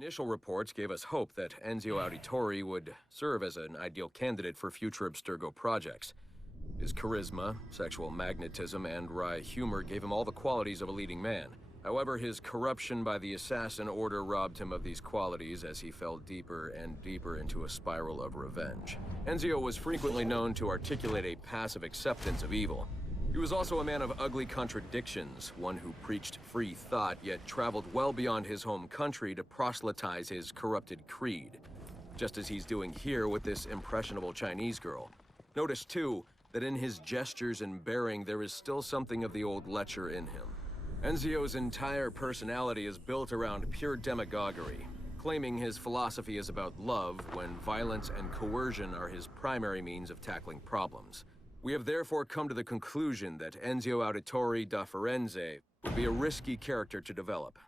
Initial reports gave us hope that Enzio Auditore would serve as an ideal candidate for future Abstergo projects. His charisma, sexual magnetism, and wry humor gave him all the qualities of a leading man. However, his corruption by the Assassin Order robbed him of these qualities as he fell deeper and deeper into a spiral of revenge. Enzio was frequently known to articulate a passive acceptance of evil. He was also a man of ugly contradictions, one who preached free thought, yet traveled well beyond his home country to proselytize his corrupted creed, just as he's doing here with this impressionable Chinese girl. Notice, too, that in his gestures and bearing there is still something of the old lecher in him. Enzio's entire personality is built around pure demagoguery, claiming his philosophy is about love when violence and coercion are his primary means of tackling problems. We have therefore come to the conclusion that Enzio Auditore da Firenze would be a risky character to develop.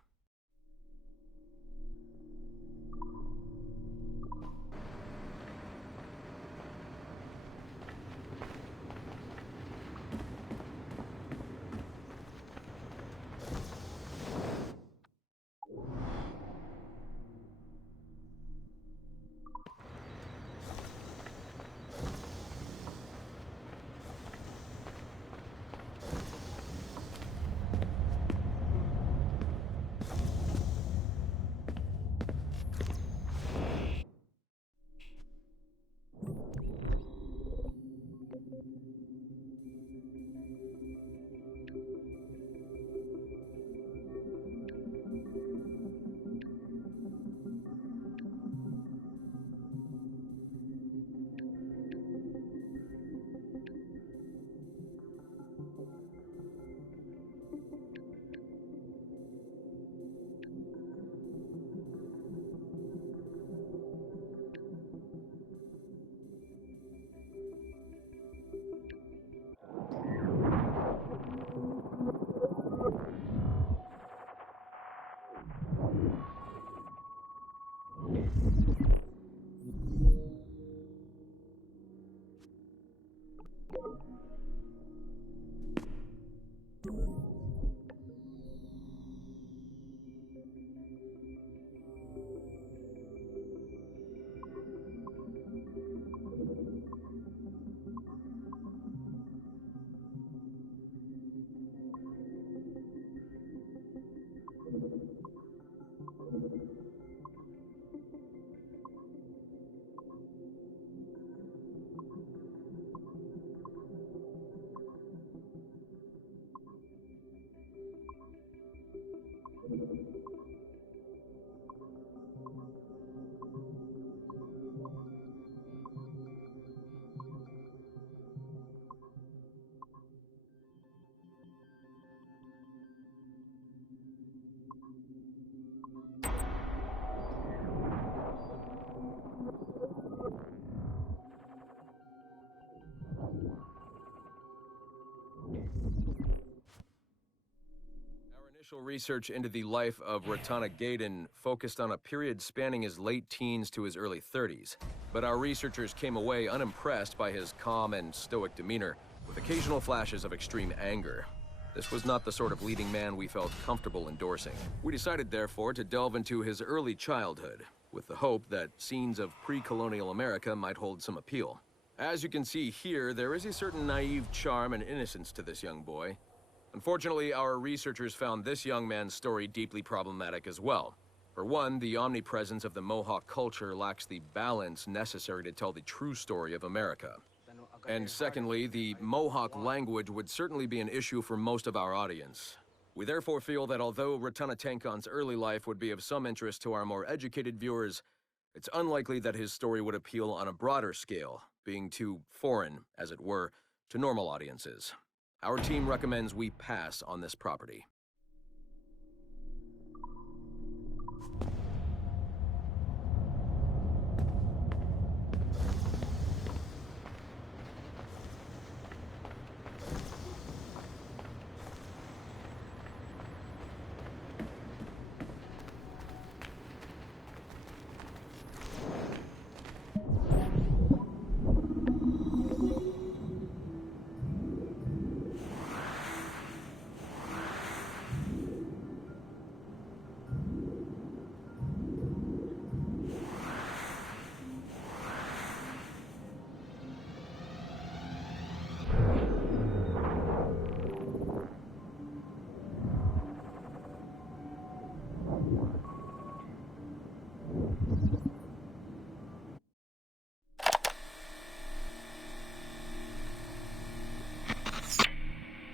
Initial research into the life of Ratana Gaydon focused on a period spanning his late teens to his early 30s, but our researchers came away unimpressed by his calm and stoic demeanor, with occasional flashes of extreme anger. This was not the sort of leading man we felt comfortable endorsing. We decided, therefore, to delve into his early childhood, with the hope that scenes of pre-colonial America might hold some appeal. As you can see here, there is a certain naive charm and innocence to this young boy. Unfortunately, our researchers found this young man's story deeply problematic as well. For one, the omnipresence of the Mohawk culture lacks the balance necessary to tell the true story of America. And secondly, the Mohawk language would certainly be an issue for most of our audience. We therefore feel that although Ratana Tankon's early life would be of some interest to our more educated viewers, it's unlikely that his story would appeal on a broader scale, being too foreign, as it were, to normal audiences. Our team recommends we pass on this property.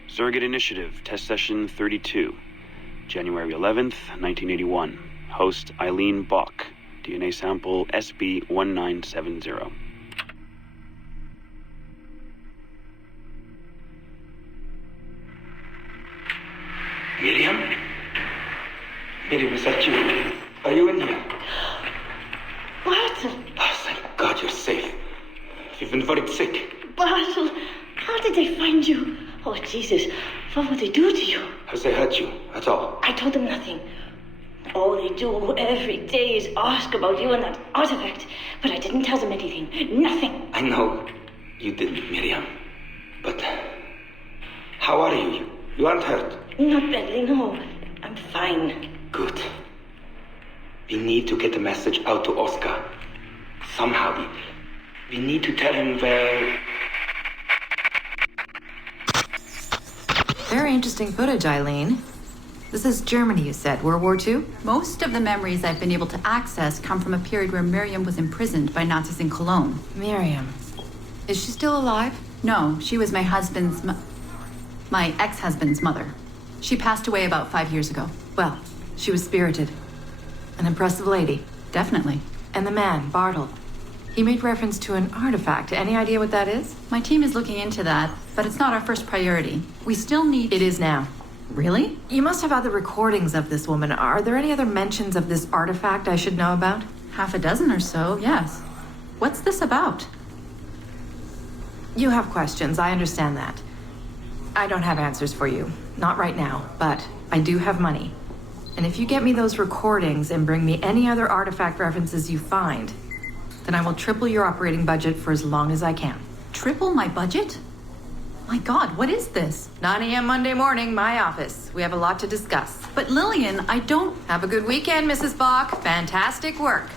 Surrogate Initiative, Test Session 32, January 11th, 1981. Host Eileen Bach, DNA sample SB1970. Miriam? Miriam, is that you? Are you in here? Bartle! Oh, thank God you're safe. You've been worried sick. Bartle! How did they find you? Oh, Jesus. What would they do to you? Has they hurt you at all? I told them nothing. All they do every day is ask about you and that artifact. But I didn't tell them anything. Nothing. I know you didn't, Miriam. But how are you? You aren't hurt? Not badly, no. I'm fine. Good. We need to get the message out to Oscar. Somehow. We need to tell him where... Very interesting footage, Eileen. This is Germany, you said. World War II? Most of the memories I've been able to access come from a period where Miriam was imprisoned by Nazis in Cologne. Miriam. Is she still alive? No, she was my ex-husband's mother. She passed away about 5 years ago. Well, she was spirited. An impressive lady. Definitely. And the man, Bartle. He made reference to an artifact. Any idea what that is? My team is looking into that, but it's not our first priority. We still need... It is now. Really? You must have other recordings of this woman. Are there any other mentions of this artifact I should know about? Half a dozen or so, yes. What's this about? You have questions, I understand that. I don't have answers for you. Not right now, but I do have money. And if you get me those recordings and bring me any other artifact references you find, then I will triple your operating budget for as long as I can. Triple my budget? My God, what is this? 9 a.m. Monday morning, my office. We have a lot to discuss. But Lillian, I don't... Have a good weekend, Mrs. Bach. Fantastic work.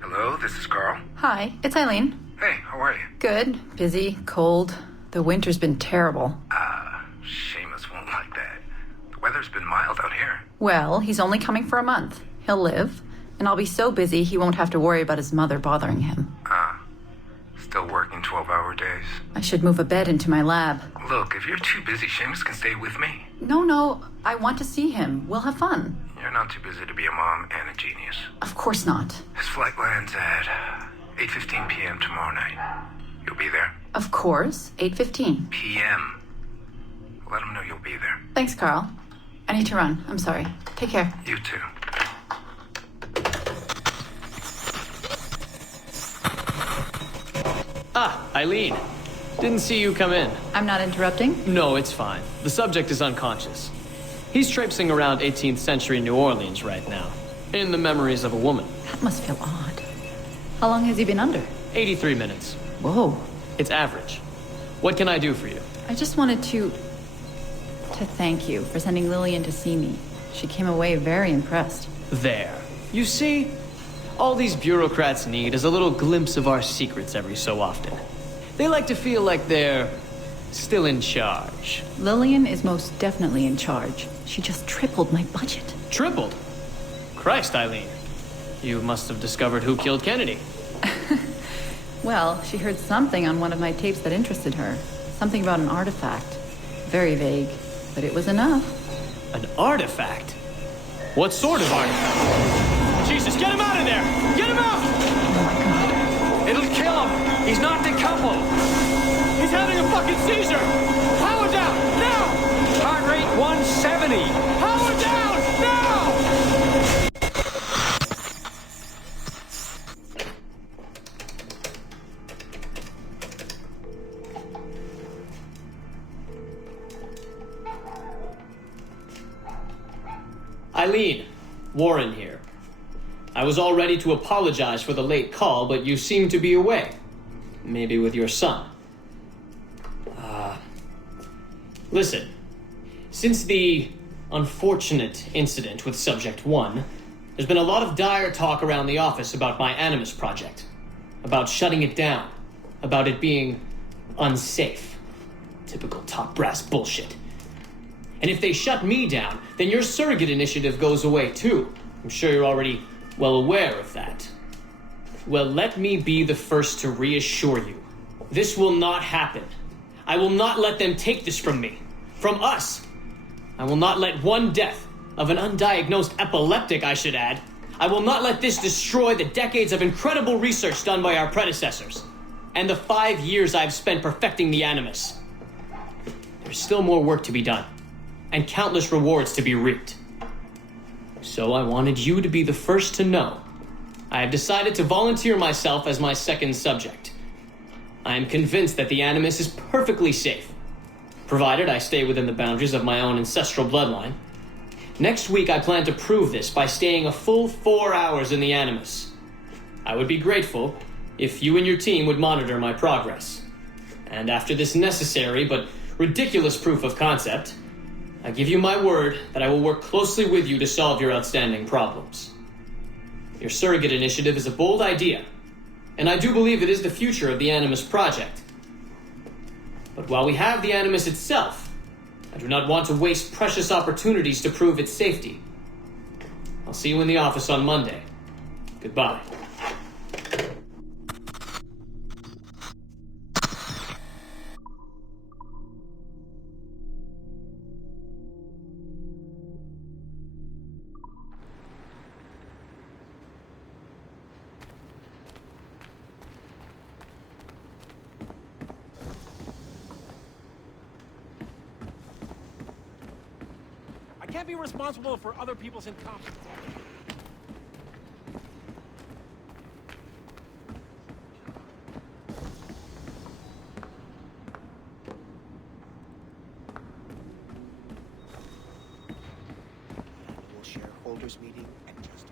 Hello, this is Carl. Hi, it's Eileen. Hey, how are you? Good. Busy. Cold. The winter's been terrible. Seamus won't like that. The weather's been mild out here. Well, he's only coming for a month. He'll live. And I'll be so busy he won't have to worry about his mother bothering him. Still working 12-hour days. I should move a bed into my lab. Look, if you're too busy, Seamus can stay with me. No. I want to see him. We'll have fun. You're not too busy to be a mom and a genius. Of course not. His flight lands at 8:15 p.m. tomorrow night. You'll be there? Of course. 8:15. p.m. Let him know you'll be there. Thanks, Carl. I need to run. I'm sorry. Take care. You too. Eileen. Didn't see you come in. I'm not interrupting? No, it's fine. The subject is unconscious. He's traipsing around 18th century New Orleans right now, in the memories of a woman. That must feel odd. How long has he been under? 83 minutes. Whoa. It's average. What can I do for you? I just wanted to thank you for sending Lillian to see me. She came away very impressed. There. You see, all these bureaucrats need is a little glimpse of our secrets every so often. They like to feel like they're still in charge. Lillian is most definitely in charge. She just tripled my budget. Tripled? Christ, Eileen. You must have discovered who killed Kennedy. Well, she heard something on one of my tapes that interested her. Something about an artifact. Very vague, but it was enough. An artifact? What sort of artifact? Jesus, get him out of there! Get him out! Oh my god. It'll kill him! He's not decoupled! He's having a fucking seizure! Power down! Now! Heart rate 170! Power down! Now! Eileen, Warren here. I was all ready to apologize for the late call, but you seem to be away. Maybe with your son. Listen. Since the unfortunate incident with Subject 1, there's been a lot of dire talk around the office about my Animus project. About shutting it down. About it being unsafe. Typical top brass bullshit. And if they shut me down, then your surrogate initiative goes away too. I'm sure you're already well aware of that. Well, let me be the first to reassure you. This will not happen. I will not let them take this from me. From us. I will not let one death, of an undiagnosed epileptic I should add, I will not let this destroy the decades of incredible research done by our predecessors, and the 5 years I've spent perfecting the Animus. There's still more work to be done, and countless rewards to be reaped. So I wanted you to be the first to know. I have decided to volunteer myself as my second subject. I am convinced that the Animus is perfectly safe, provided I stay within the boundaries of my own ancestral bloodline. Next week I plan to prove this by staying a full 4 hours in the Animus. I would be grateful if you and your team would monitor my progress. And after this necessary but ridiculous proof of concept, I give you my word that I will work closely with you to solve your outstanding problems. Your surrogate initiative is a bold idea, and I do believe it is the future of the Animus project. But while we have the Animus itself, I do not want to waste precious opportunities to prove its safety. I'll see you in the office on Monday. Goodbye. I can't be responsible for other people's incompetence. Annual shareholders meeting and just.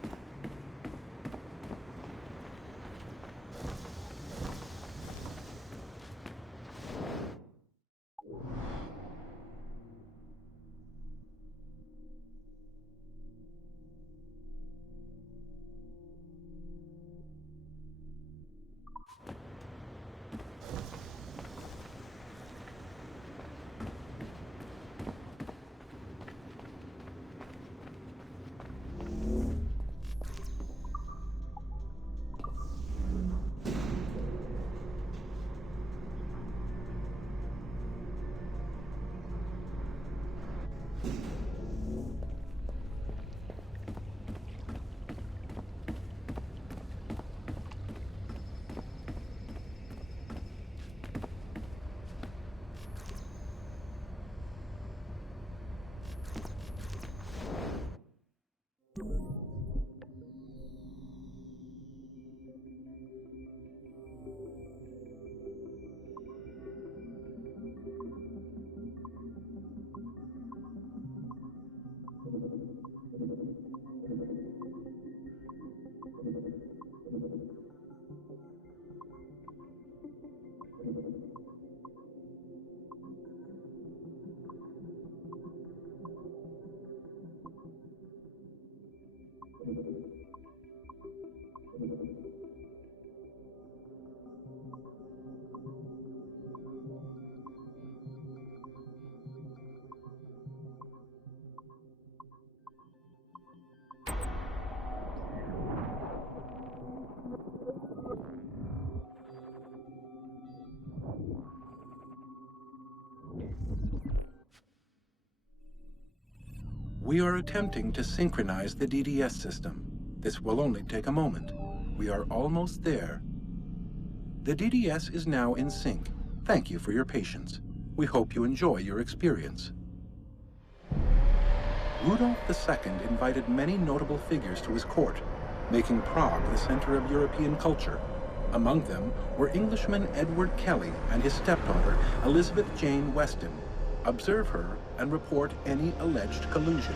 We are attempting to synchronize the DDS system. This will only take a moment. We are almost there. The DDS is now in sync. Thank you for your patience. We hope you enjoy your experience. Rudolf II invited many notable figures to his court, making Prague the center of European culture. Among them were Englishman Edward Kelly and his stepdaughter, Elizabeth Jane Weston. Observe her and report any alleged collusion.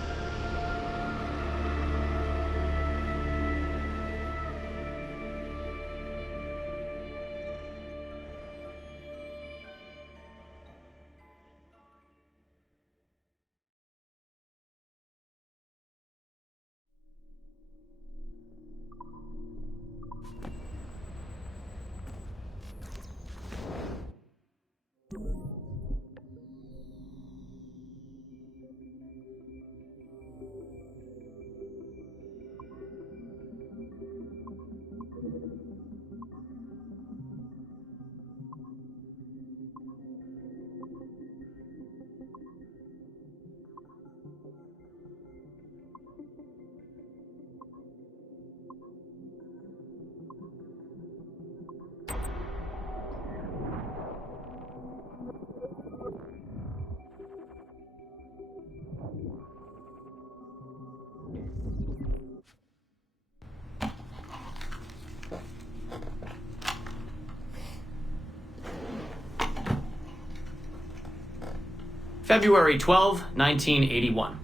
February 12, 1981.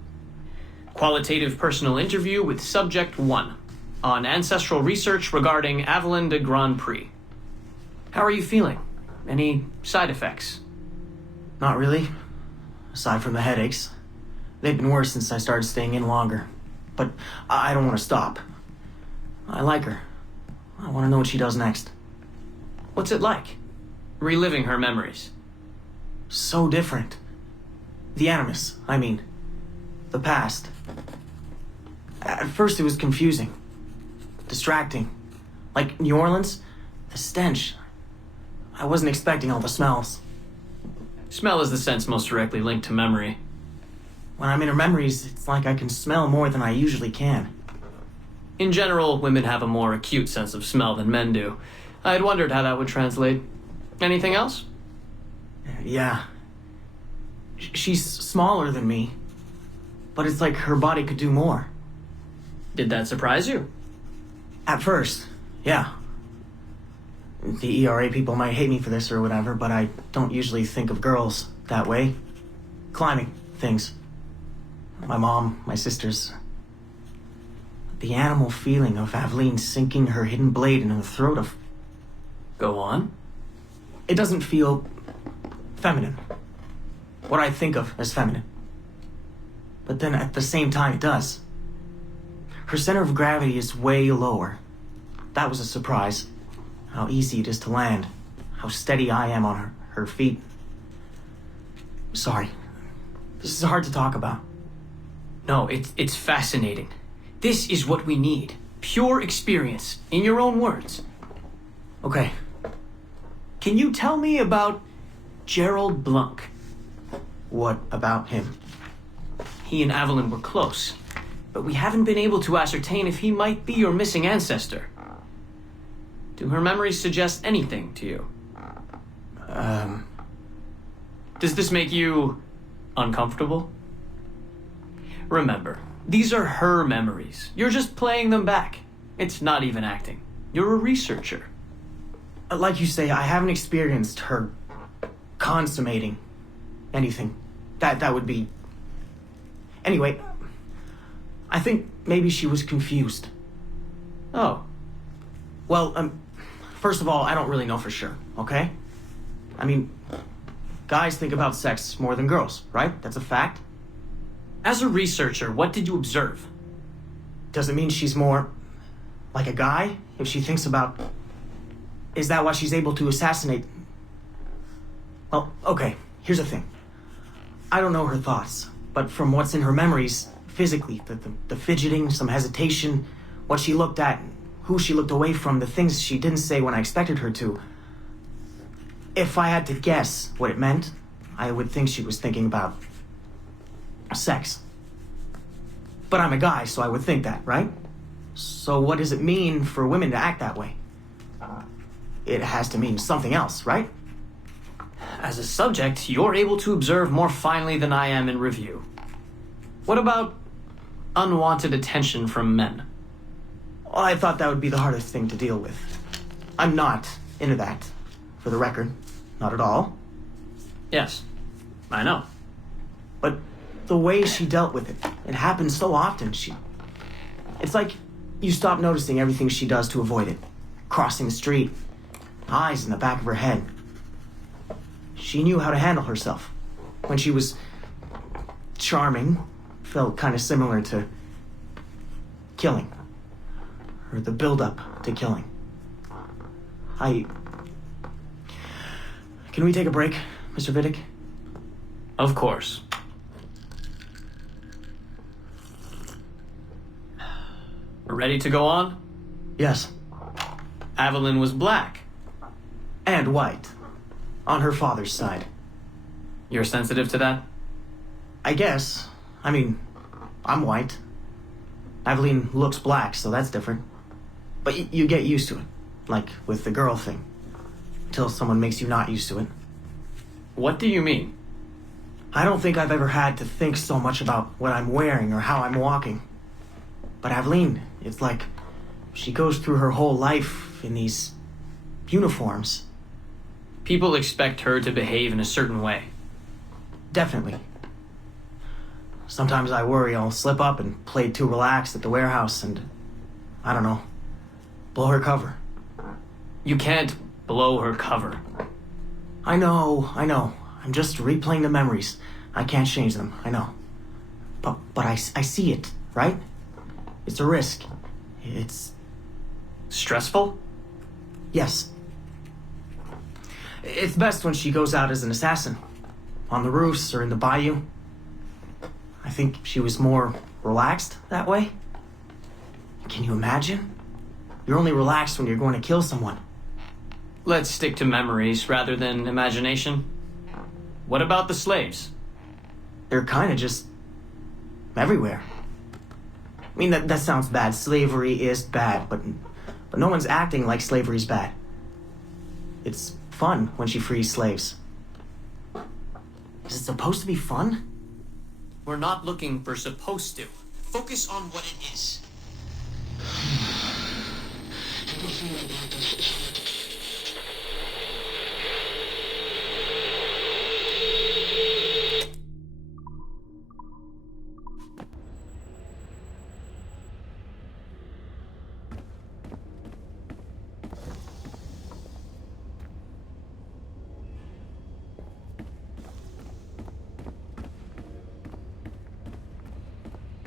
Qualitative personal interview with Subject 1 on ancestral research regarding Avalon de Grand Prix. How are you feeling? Any side effects? Not really. Aside from the headaches. They've been worse since I started staying in longer. But I don't want to stop. I like her. I want to know what she does next. What's it like? Reliving her memories. So different. The Animus, I mean. The past. At first it was confusing. Distracting. Like New Orleans, the stench. I wasn't expecting all the smells. Smell is the sense most directly linked to memory. When I'm in her memories, it's like I can smell more than I usually can. In general, women have a more acute sense of smell than men do. I had wondered how that would translate. Anything else? Yeah. She's smaller than me, but it's like her body could do more. Did that surprise you? At first, yeah. The ERA people might hate me for this or whatever, but I don't usually think of girls that way. Climbing things. My mom, my sisters. The animal feeling of Aveline sinking her hidden blade into the throat of... Go on. It doesn't feel feminine. What I think of as feminine. But then at the same time it does. Her center of gravity is way lower. That was a surprise. How easy it is to land. How steady I am on her feet. Sorry. This is hard to talk about. No, it's fascinating. This is what we need. Pure experience, in your own words. Okay. Can you tell me about Gerald Blunk? What about him? He and Avalon were close, but we haven't been able to ascertain if he might be your missing ancestor. Do her memories suggest anything to you? Does this make you uncomfortable? Remember, these are her memories. You're just playing them back. It's not even acting. You're a researcher. Like you say, I haven't experienced her consummating anything. That would be... Anyway, I think maybe she was confused. Oh. Well, first of all, I don't really know for sure, okay? I mean, guys think about sex more than girls, right? That's a fact. As a researcher, what did you observe? Does it mean she's more like a guy if she thinks about... Is that why she's able to assassinate... Well, okay, here's the thing. I don't know her thoughts, but from what's in her memories, physically, the fidgeting, some hesitation, what she looked at, who she looked away from, the things she didn't say when I expected her to. If I had to guess what it meant, I would think she was thinking about sex. But I'm a guy, so I would think that, right? So what does it mean for women to act that way? It has to mean something else, right? As a subject, you're able to observe more finely than I am in review. What about unwanted attention from men? Well, I thought that would be the hardest thing to deal with. I'm not into that, for the record. Not at all. Yes, I know. But the way she dealt with it, it happens so often. It's like you stop noticing everything she does to avoid it. Crossing the street, eyes in the back of her head. She knew how to handle herself. When she was charming, felt kind of similar to killing. Or the build-up to killing. Can we take a break, Mr. Vidic? Of course. Ready to go on? Yes. Evelyn was black. And white. On her father's side. You're sensitive to that? I guess. I mean, I'm white. Aveline looks black, so that's different. But you get used to it. Like with the girl thing. Until someone makes you not used to it. What do you mean? I don't think I've ever had to think so much about what I'm wearing or how I'm walking. But Aveline, it's like she goes through her whole life in these uniforms. People expect her to behave in a certain way. Definitely. Sometimes I worry I'll slip up and play too relaxed at the warehouse and, I don't know, blow her cover. You can't blow her cover. I know. I'm just replaying the memories. I can't change them, I know. But I see it, right? It's a risk. It's... stressful? Yes. It's best when she goes out as an assassin. On the roofs or in the bayou. I think she was more relaxed that way. Can you imagine? You're only relaxed when you're going to kill someone. Let's stick to memories rather than imagination. What about the slaves? They're kind of just... everywhere. I mean, that sounds bad. Slavery is bad, but no one's acting like slavery's bad. It's fun when she frees slaves. Is it supposed to be fun? We're not looking for supposed to. Focus on what it is.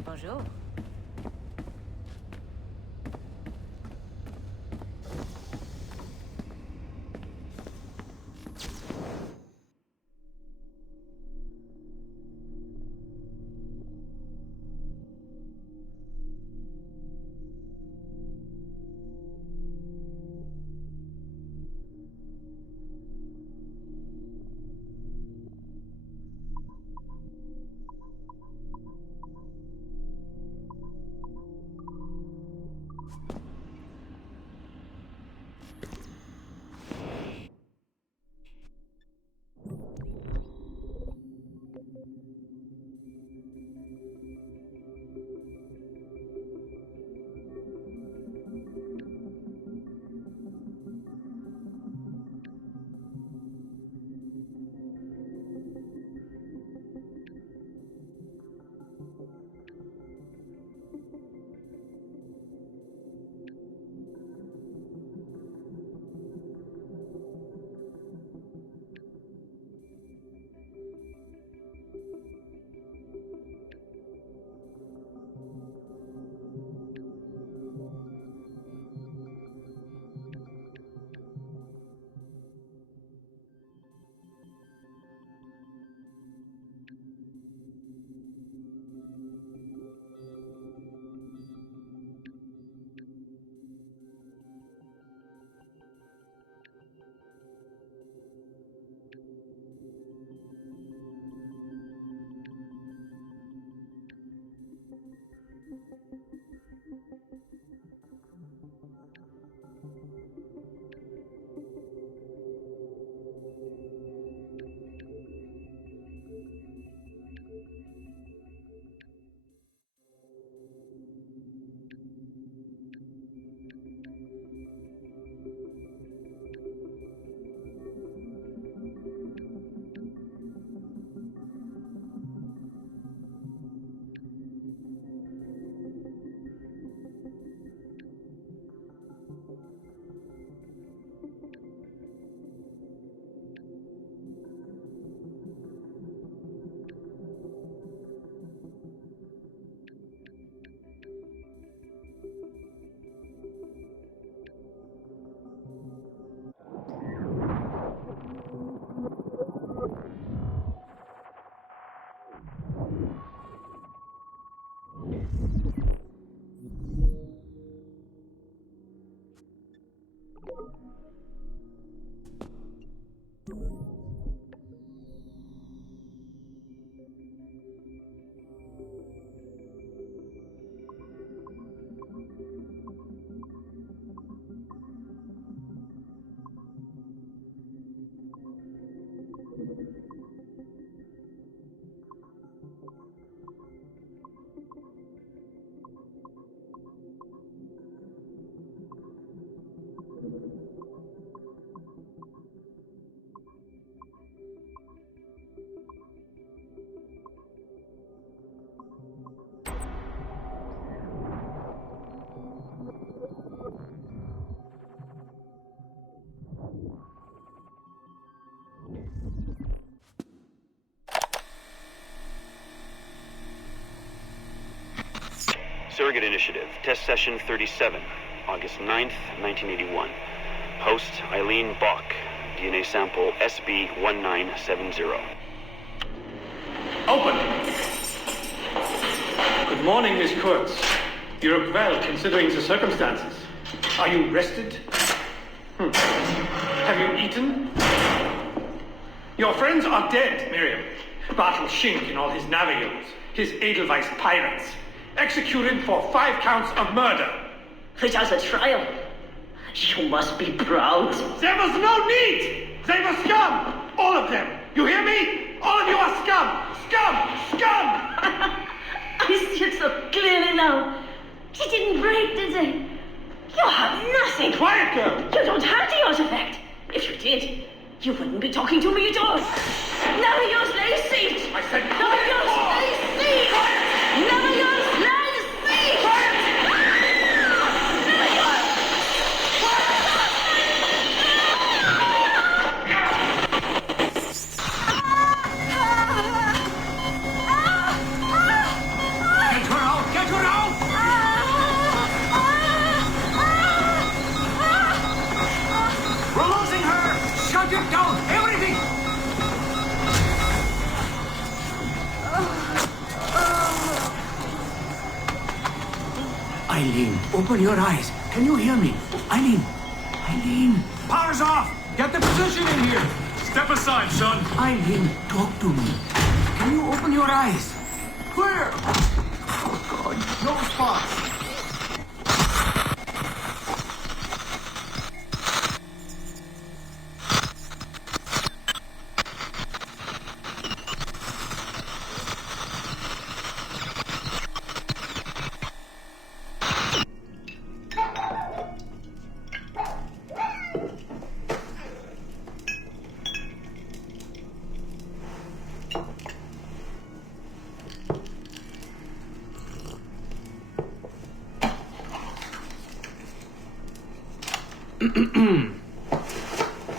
Bonjour. Surrogate Initiative, Test Session 37, August 9th, 1981. Host Eileen Bach, DNA sample SB1970. Open! Good morning, Miss Kurtz. You look well, considering the circumstances. Are you rested? Have you eaten? Your friends are dead, Miriam. Bartel Schink and all his Navios, his Edelweiss pirates, executed for 5 counts of murder. Without a trial. You must be proud. There was no need! They were scum! All of them! You hear me? All of you are scum! Scum! Scum! I see it so clearly now. They didn't break, did they? You have nothing. Quiet, girl! You don't have the artifact. If you did, you wouldn't be talking to me at all. Navios, lay siege! I said Navios, lay siege! Navios, lay siege! Navios! Eileen, open your eyes. Can you hear me? Eileen! Eileen! Power's off! Get the position in here! Step aside, son! Eileen, talk to me. Can you open your eyes? Clear! Oh, God. No response.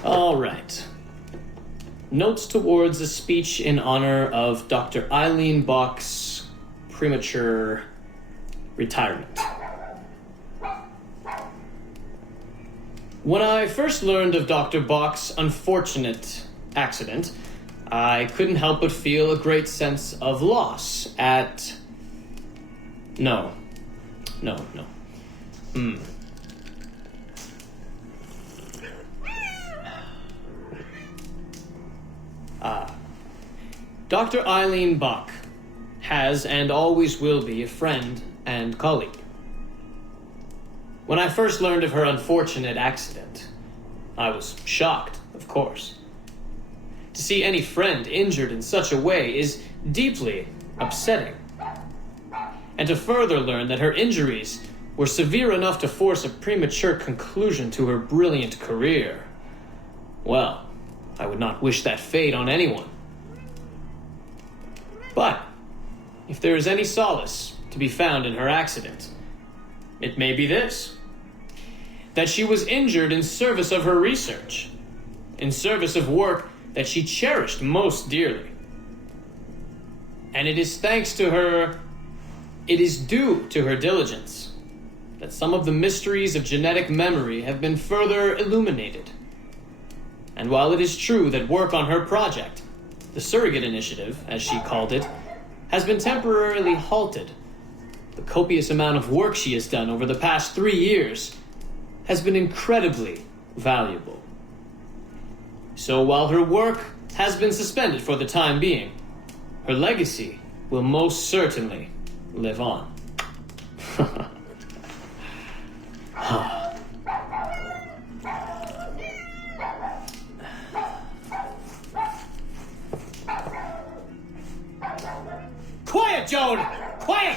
All right. Notes towards a speech in honor of Dr. Eileen Bach's premature retirement. When I first learned of Dr. Bach's unfortunate accident, I couldn't help but feel a great sense of loss at... No. Dr. Eileen Bach has and always will be a friend and colleague. When I first learned of her unfortunate accident, I was shocked, of course. To see any friend injured in such a way is deeply upsetting. And to further learn that her injuries were severe enough to force a premature conclusion to her brilliant career, well, I would not wish that fate on anyone. But if there is any solace to be found in her accident, it may be this: that she was injured in service of her research, in service of work that she cherished most dearly. And it is thanks to her, it is due to her diligence, that some of the mysteries of genetic memory have been further illuminated. And while it is true that work on her project, the Surrogate Initiative, as she called it, has been temporarily halted, the copious amount of work she has done over the past 3 years has been incredibly valuable. So while her work has been suspended for the time being, her legacy will most certainly live on. Quiet, Joan! Quiet!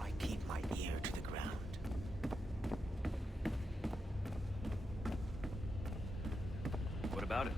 I keep my ear to the ground. What about it?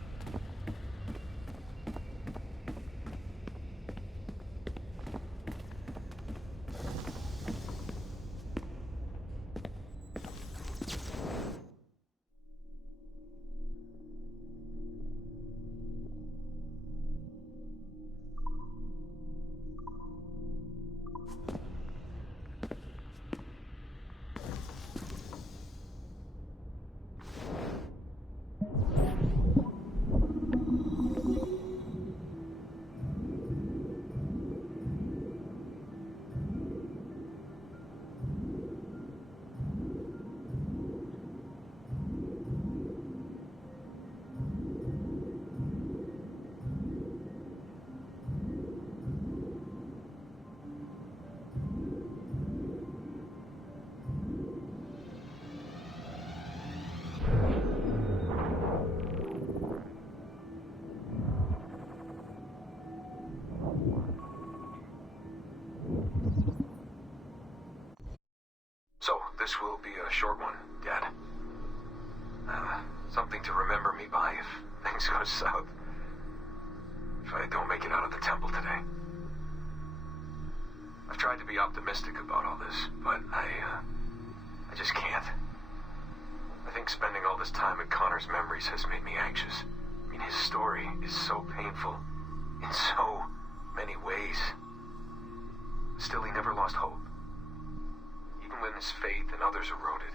This will be a short one, Dad. Something to remember me by if things go south. If I don't make it out of the temple today. I've tried to be optimistic about all this, but I just can't. I think spending all this time in Connor's memories has made me anxious. I mean, his story is so painful in so many ways. Still, he never lost hope. Even when his faith in others eroded.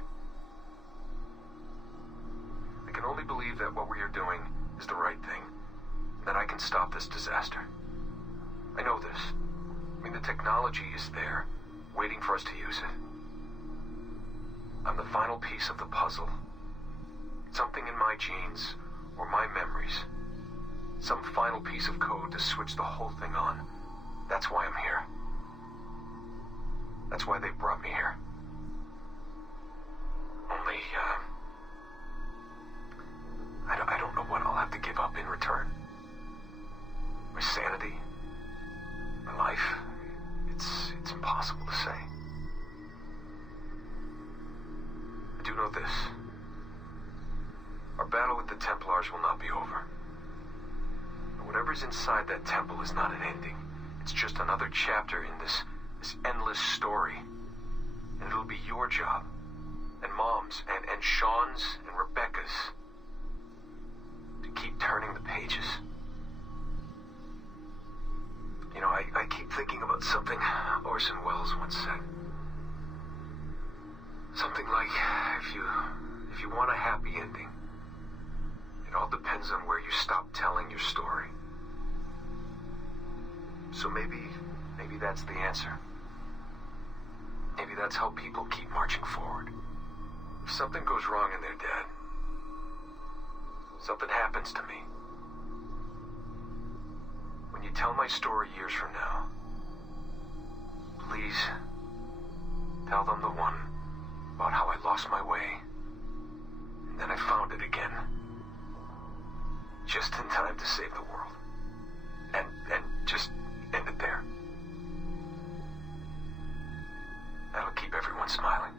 I can only believe that what we are doing is the right thing. That I can stop this disaster. I know this. I mean, the technology is there, waiting for us to use it. I'm the final piece of the puzzle. Something in my genes, or my memories. Some final piece of code to switch the whole thing on. That's why I'm here. That's why they brought me here. Only, I don't know what I'll have to give up in return. My sanity, my life, it's impossible to say. I do know this. Our battle with the Templars will not be over. Whatever's inside that temple is not an ending. It's just another chapter in this endless story. And it'll be your job, and Mom's, and Sean's, and Rebecca's, to keep turning the pages. You know, I keep thinking about something Orson Welles once said. Something like, if you want a happy ending, it all depends on where you stop telling your story. So maybe that's the answer. Maybe that's how people keep marching forward. If something goes wrong in their dad, something happens to me. When you tell my story years from now, please tell them the one about how I lost my way, and then I found it again. Just in time to save the world. And just end it there. That'll keep everyone smiling.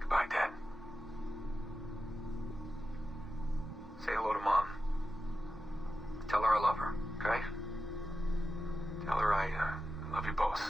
Goodbye, Dad. Say hello to Mom. Tell her I love her, okay? Tell her I love you both.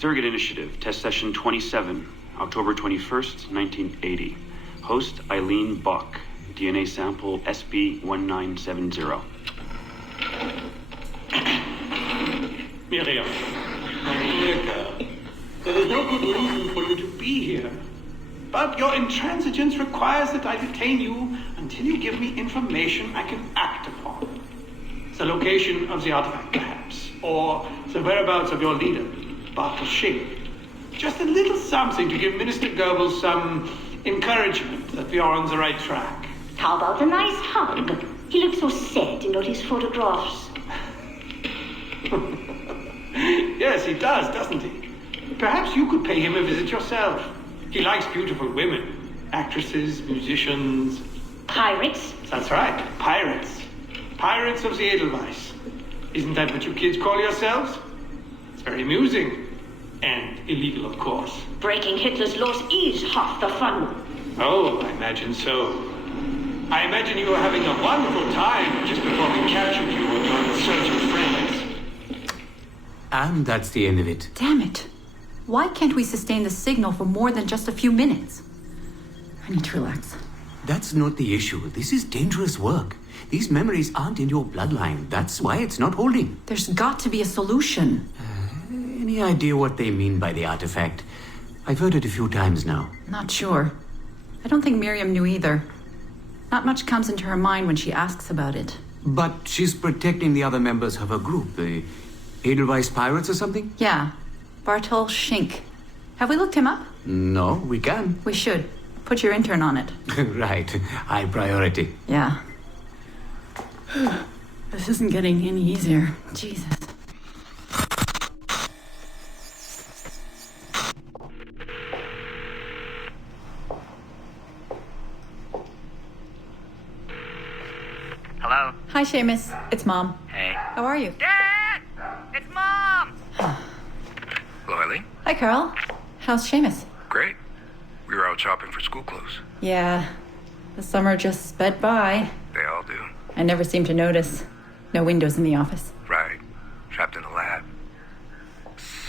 Surrogate Initiative, Test Session 27, October 21st, 1980. Host Eileen Bach, DNA sample SB1970. Miriam, my dear girl, there is no good reason for you to be here. But your intransigence requires that I detain you until you give me information I can act upon. The location of the artifact, perhaps, or the whereabouts of your leader, Bartel Shing. Just a little something to give Minister Goebbels some encouragement that we are on the right track. How about a nice hug? He looks so sad in all his photographs. Yes, he does, doesn't he? Perhaps you could pay him a visit yourself. He likes beautiful women. Actresses, musicians. Pirates? That's right, pirates. Pirates of the Edelweiss. Isn't that what you kids call yourselves? It's very amusing. And illegal, of course. Breaking Hitler's laws is half the fun. Oh, I imagine so. I imagine you were having a wonderful time just before we captured you and your insurgent friends. And that's the end of it. Damn it. Why can't we sustain the signal for more than just a few minutes? I need to relax. That's not the issue. This is dangerous work. These memories aren't in your bloodline. That's why it's not holding. There's got to be a solution. Any idea what they mean by the artifact? I've heard it a few times now. Not sure. I don't think Miriam knew either. Not much comes into her mind when she asks about it. But she's protecting the other members of her group, the Edelweiss Pirates or something? Yeah. Bartol Schink. Have we looked him up? No, we can. We should. Put your intern on it. Right. High priority. Yeah. This isn't getting any easier. Jesus. Hello? Hi, Seamus. It's Mom. Hey. How are you? Dad! It's Mom! Hello, Eileen. Hi, Carl. How's Seamus? Great. We were out shopping for school clothes. Yeah. The summer just sped by. They all do. I never seem to notice. No windows in the office. Right. Trapped in a lab.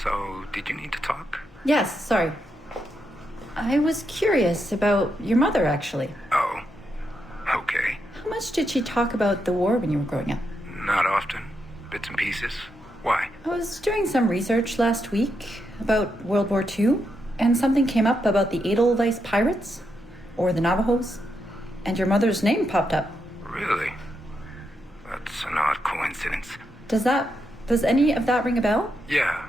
So, did you need to talk? Yes, sorry. I was curious about your mother, actually. Oh. Okay. How much did she talk about the war when you were growing up? Not often. Bits and pieces. Why? I was doing some research last week about World War II, and something came up about the Edelweiss Pirates, or the Navajos, and your mother's name popped up. Really? That's an odd coincidence. Does any of that ring a bell? Yeah.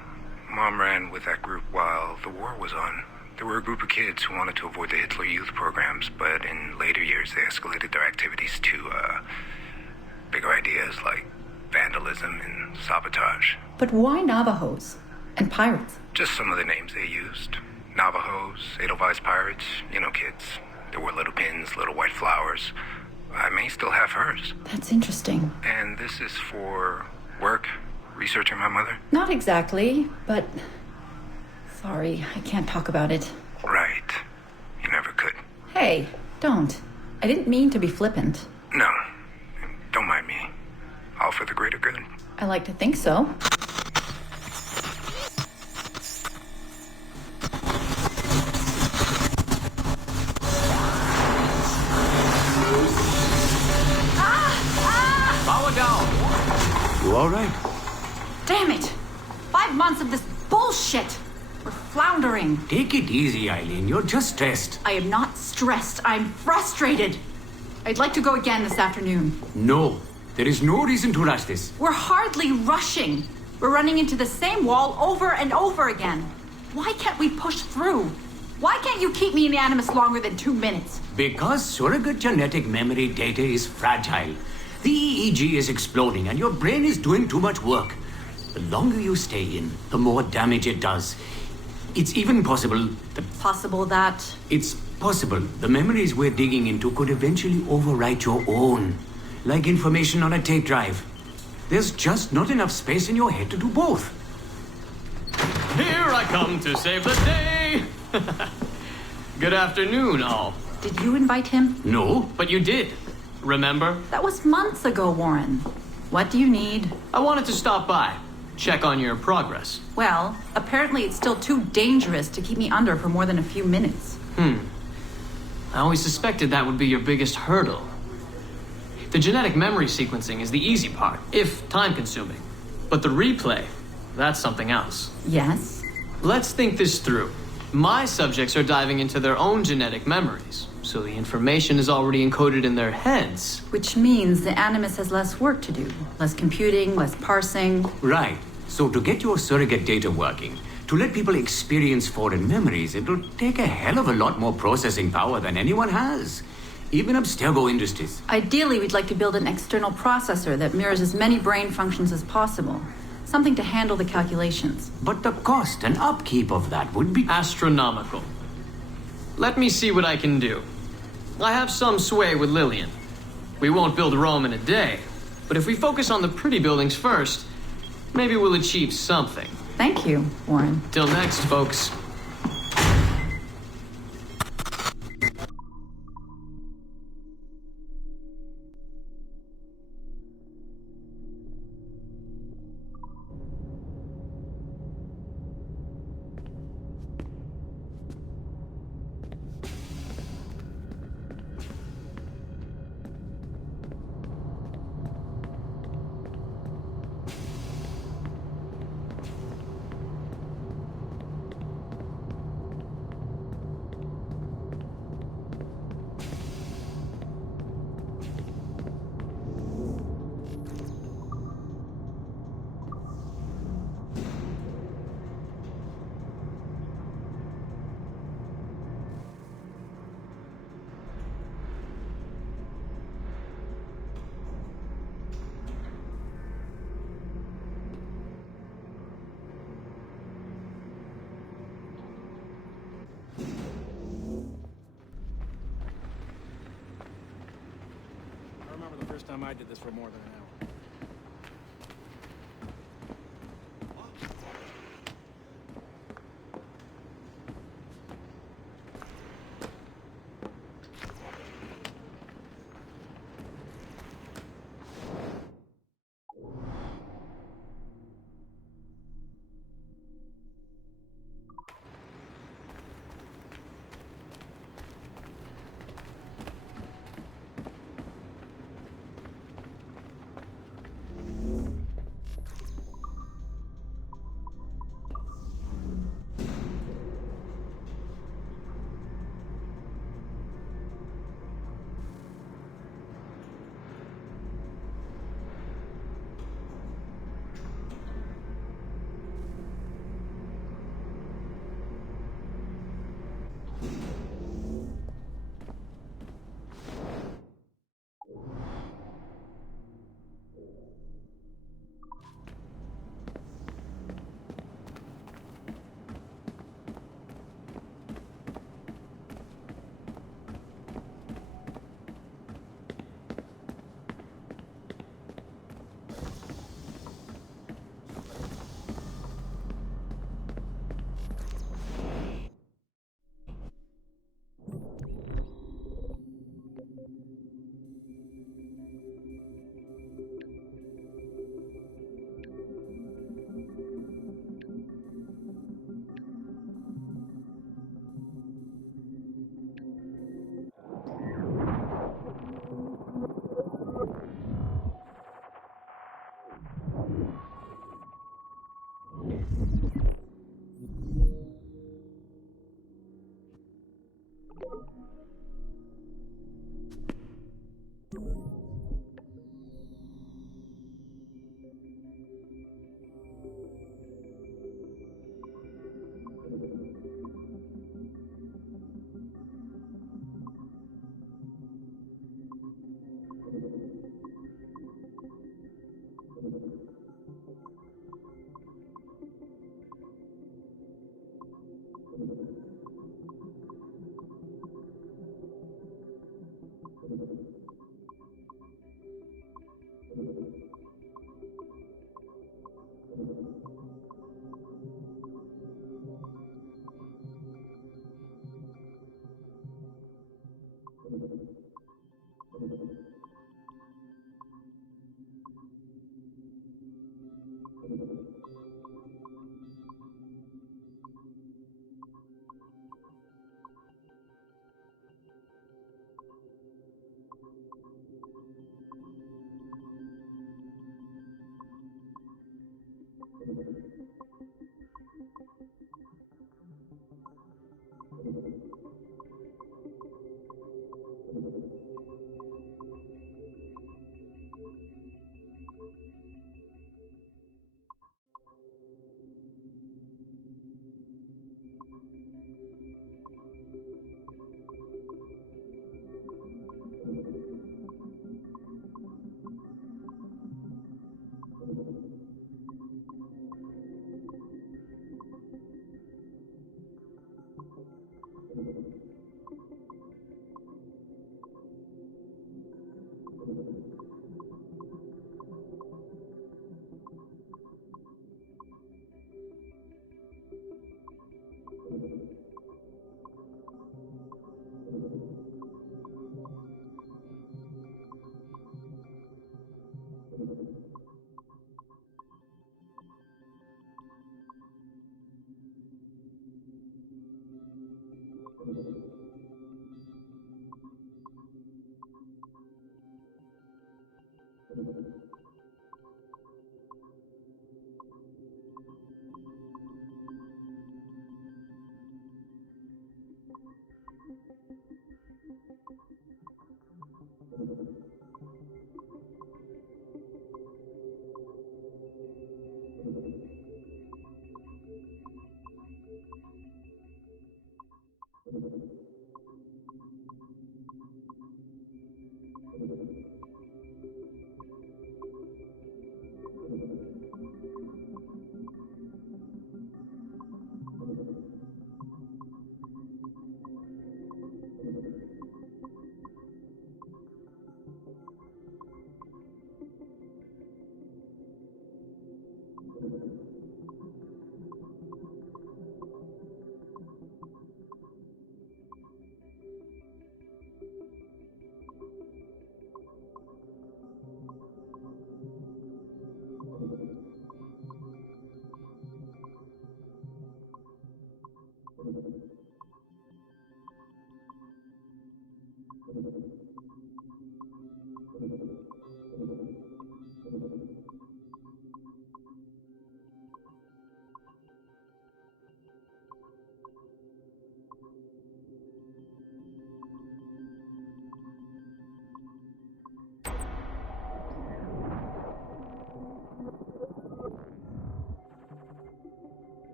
Mom ran with that group while the war was on. There were a group of kids who wanted to avoid the Hitler Youth programs, but in later years they escalated their activities to, bigger ideas like vandalism and sabotage. But why Navajos and pirates? Just some of the names they used. Navajos, Edelweiss Pirates, you know, kids. There were little pins, little white flowers. I may still have hers. That's interesting. And this is for work? Researching my mother? Not exactly, but... Sorry, I can't talk about it. Right. You never could. Hey, don't. I didn't mean to be flippant. No. Don't mind me. All for the greater good. I like to think so. Power down. You all right? Damn it! 5 months of this bullshit! We're floundering. Take it easy, Eileen. You're just stressed. I am not stressed. I'm frustrated. I'd like to go again this afternoon. No. There is no reason to rush this. We're hardly rushing. We're running into the same wall over and over again. Why can't we push through? Why can't you keep me in Animus longer than 2 minutes? Because surrogate genetic memory data is fragile. The EEG is exploding and your brain is doing too much work. The longer you stay in, the more damage it does. It's even possible that... Possible that... It's possible the memories we're digging into could eventually overwrite your own. Like information on a tape drive. There's just not enough space in your head to do both. Here I come to save the day! Good afternoon, all. Did you invite him? No. But you did. Remember? That was months ago, Warren. What do you need? I wanted to stop by. check on your progress. Well, apparently it's still too dangerous to keep me under for more than a few minutes. I always suspected that would be your biggest hurdle. The genetic memory sequencing is the easy part, if time-consuming. But the replay, that's something else. Yes? Let's think this through. My subjects are diving into their own genetic memories, so the information is already encoded in their heads. Which means the Animus has less work to do. Less computing, less parsing. Right. So to get your surrogate data working, to let people experience foreign memories, it'll take a hell of a lot more processing power than anyone has. Even Abstergo Industries. Ideally, we'd like to build an external processor that mirrors as many brain functions as possible. Something to handle the calculations. But the cost and upkeep of that would be astronomical. Let me see what I can do. I have some sway with Lillian. We won't build Rome in a day, but if we focus on the pretty buildings first, maybe we'll achieve something. Thank you, Warren. Till next, folks. I remember the first time I did this for more than an hour.